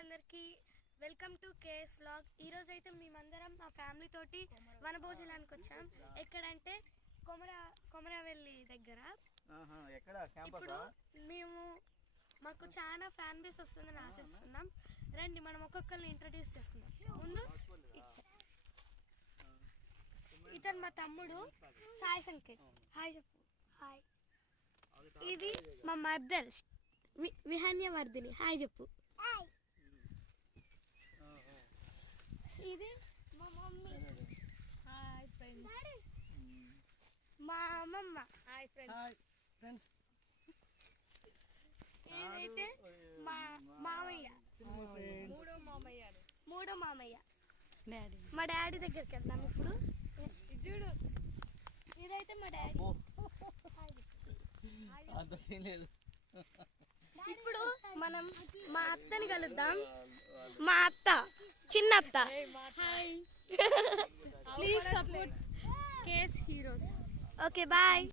అందరికీ welcome to KS vlog. ఈరోజు అయితే మేమందరం మా ఫ్యామిలీ తోటి వనభోజనానికి వచ్చాం. ఎక్కడంటే కొమరవెల్లి దగ్గర. ఇప్పుడు మాకు చాలా ఫ్యాన్ బేస్ వస్తుందని ఆశిస్తున్నాం. రండి మనం ఒక్కొక్కరిని ఇంట్రడ్యూస్ చేసుకుందాం. ముందు ఇతను మా తమ్ముడు సాయి సంకేత్. హాయ్ చెప్పు. హాయ్. ఇది మా మదర్ విహాన్యవర్ధిని. హాయ్ చెప్పు. ఇది మా మమ్మీ. Hi friends. మా అమ్మమ్మ. Hi friends. ఇదైతే మా మామయ్య. మూడో మామయ్య. మా డాడీ దగ్గరికి వెళ్తాం ఇప్పుడు. చూడు, ఇదైతే మా డాడీ. ఇప్పుడు మనం మా అత్తని కలుద్దాం. మా అత్త, చిన్న అత్త. Please support KS heroes. Okay bye.